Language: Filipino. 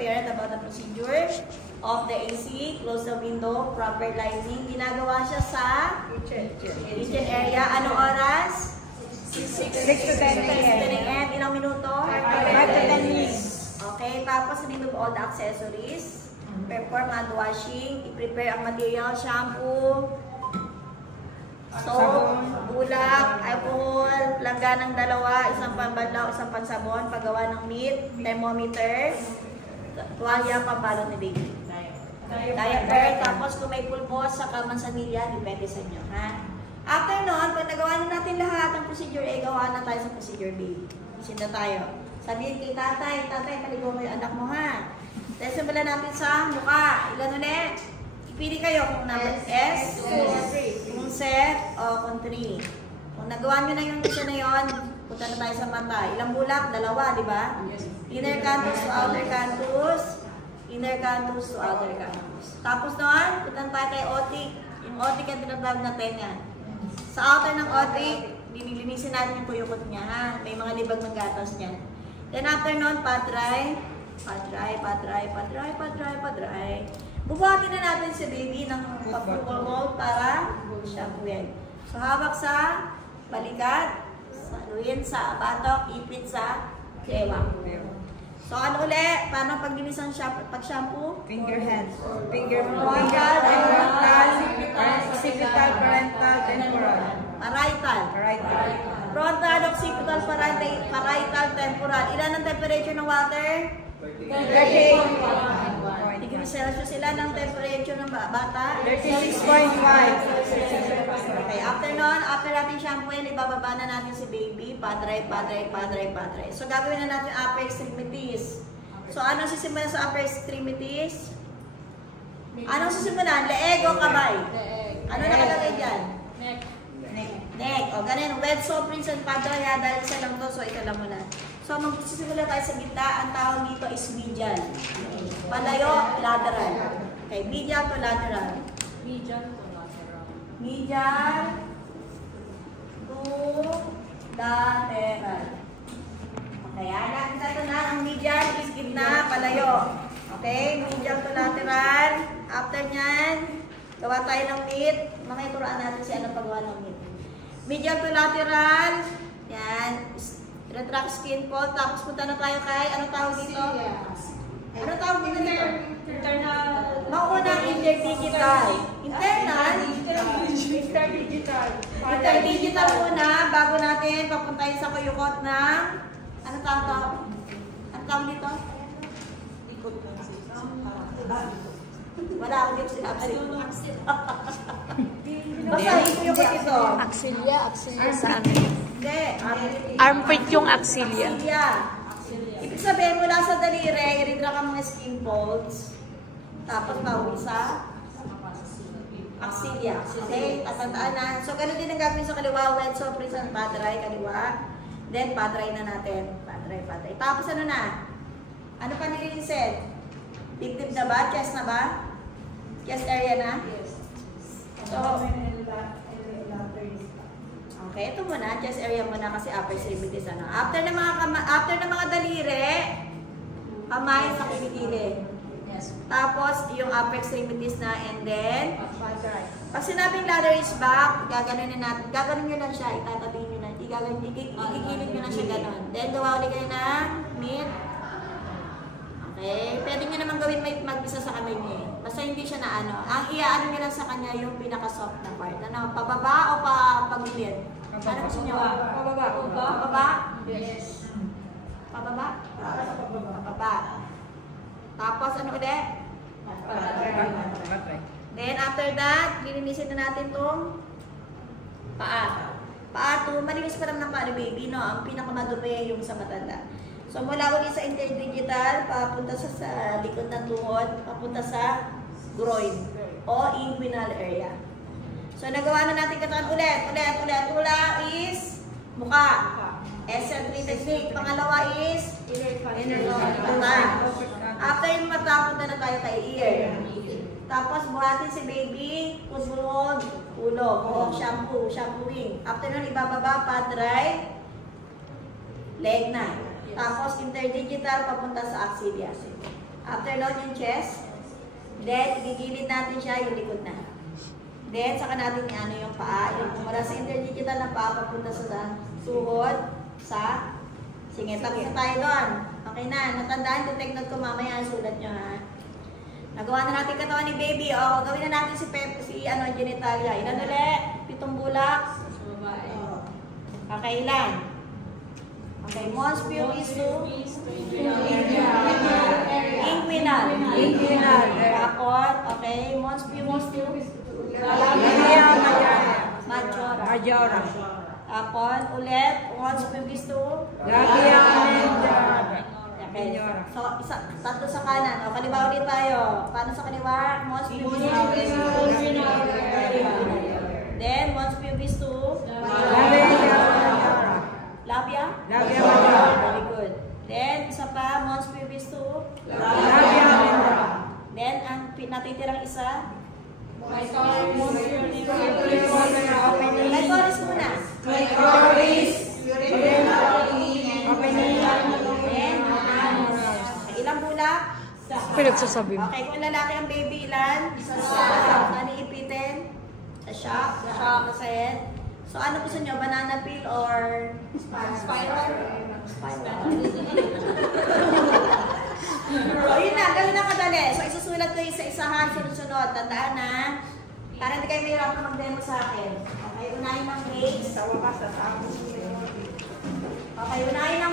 parent about the procedure of the AC. Close the window, proper lighting. Ginagawa siya sa kitchen area. Anong oras? 6 to 10 a.m. Ilang minuto? 5 to 10 minutes. Okay, tapos remove all the accessories. Perform hand washing. I-prepare ang material, shampoo, soap, bulak, alcohol, langganang dalawa, isang pambanlaw, isang pansabon, paggawa ng meat, thermometer, tuwalya, pambalo ni baby. Diaper, tapos kung may pulbos sa mansanilya, depende sa inyo, ha? After nun, pag nagawa na natin lahat ng procedure A, gawa na tayo sa procedure B. Isin na tayo. Sabihin kay tatay, paligo mo yung anak mo, ha? Dahil simulan natin sa mukha. Ilan ulit? Pili kayo kung number S, kung set, o kung 3. Kung nagawa nyo na yung isa na yun, punta na tayo sa mata. Ilang bulak? Dalawa, di ba? Inner canthus to outer canthus. Inner canthus to outer canthus. Tapos noon, punta tayo kay otic. Yung otic ang tinatawag na tenga. Sa outer ng otic, linisin natin yung kuyukot niya, ha? May mga libag ng gatas niya. Then after noon, patry. Bubuhatin na natin si baby ng papulol para shampooin. So, hawak sa balikat, saluin sa batok, ipit sa kewang. So, ano ulit? Paano paglinis ang pag-shampoo? Finger hands. Finger frontal, occipital, parental, temporal. Parietal. Frontal, occipital, parietal, temporal. Ilan ang temperature ng water? 38. Degree Celsius sila ng temperature ng bata? 36.5. Okay, after natin shampooin, ibababa na natin si baby. Padray. So, gagawin na natin upper extremities. So, ano sisimulan sa upper extremities? Anong sisimulan? Leeg o kamay? Ano nakalagay dyan? Neck. O, ganun. Wet soap, rinse, and padray. Dahil isa lang to, so ito lang muna. So, magsisimula tayo sa gitna. Ang tawag dito is medial. Palayo, lateral. Okay, medial to lateral. Medial to lateral. Okay, anak, ito na. Ang medial is gitna, palayo. Okay, medial to lateral. After nyan, gawa tayo ng meat. Mamaya turuan natin si anong paggawa ng meat. Medial to lateral. Yan. Retract skin fold. Tapos punta na tayo kay, anong tawag dito? Ano tawag dito? Internal. Mauna, interdigital. Interdigital muna, bago natin papuntahin sa kuyukot ng, ano tawag dito? Wala akong dito sinapsin. Basta ikuyukot ito. Axilla saan? Hindi. Armpit yung axilla. Ibig sabihin, mula sa daliri, i-redraw ka mga skin folds. Tapos pauwi sa axilla. Okay? Tatandaan na. So, ganun din ang gagawin sa kaliwa. Wet soap, rinse, and padray. Kaliwa. Then, padray na natin. Padray. Tapos, ano na? Ano pa nililisin? Dibdib na ba? Chest na ba? Chest area na? Yes. So, okay, ito muna, chest area muna kasi upper extremities ano. After ng mga daliri, kamay sa kilikili. Yes. Tapos yung upper extremities na and then pag sinabing ladder is back, gaganunin natin. Gaganon niyo lang siya, itatabihin niyo na. Igigilid niyo na siya ganon. Then gawa ulit kayo na mid. Okay, pwede niyo naman gawin may magbisa sa kamay niyo. Basta hindi siya na ano. Ang iaano niyo lang sa kanya yung pinaka-soft na part. Ano, pababa o pagilid? Ano gusto nyo? Pababa? Yes. Pababa? Pababa. Tapos ano ulit? Then after that, lilinisin na natin itong paa. Paa to, malinis pa naman ng paa ni baby, no? Ang pinakamadumi yung sa matanda. So mula ulit sa interdigital, papunta sa likod ng tuhod, papunta sa groin o inguinal area. So, nagawa na natin katawan ulit. Ula is mukha. SL3 technique. Pangalawa is inner mata. After yung mata, punta na tayo kay ear. Tapos, buhatin si baby, pusulog, ulo, buhok, shampooing. After nun, ibababa, padray, leg na. Tapos, interdigital, papunta sa axilla. After nun yung chest. Then, igigilid natin siya yung likod na. Then, saka natin ano yung paa. Yung mula sa interdigital ng paa, papunta sa suhod, sa singit. Tapos na tayo doon. Okay na. Natandaan, yung technique ko mamaya, sulat nyo ha. Nagawa na natin katawan ni baby. O, gawin na natin si genitalia. Ilan ulit? 7 bulak. Okay, ilan? Okay, mons pubis to inguinal. Inguinal. Tapos, okay, mons pubis to Labia majora. majora. Tapos, ulit, mons pubis to Labia minor. okay. So, tatlo sa kanan. O, kaliwa ulit tayo. Paano sa kaliwa? Mons pubis to then, mons pubis to Labia majora. labia. Labia majora. Very good. Then, isa pa, mons pubis to Labia minor. then, ang natitirang isa, clitoris muna. Clitoris. Then, ilang bulak? Pinagsasabi mo. Okay, kung lalaki ang baby, ilan? Isa. Ano ipitin? Sa shock. Sa head. So, ano gusto nyo? Banana peel or spiral? Spiral. So, yun na. Gawin na kadali. So, isusulat ko yung isa-isahan, sunod-sunod. Tandaan na. Para hindi kayo mahirap na mag-demo sa akin. Okay, unahin ng legs. Okay, unahin ng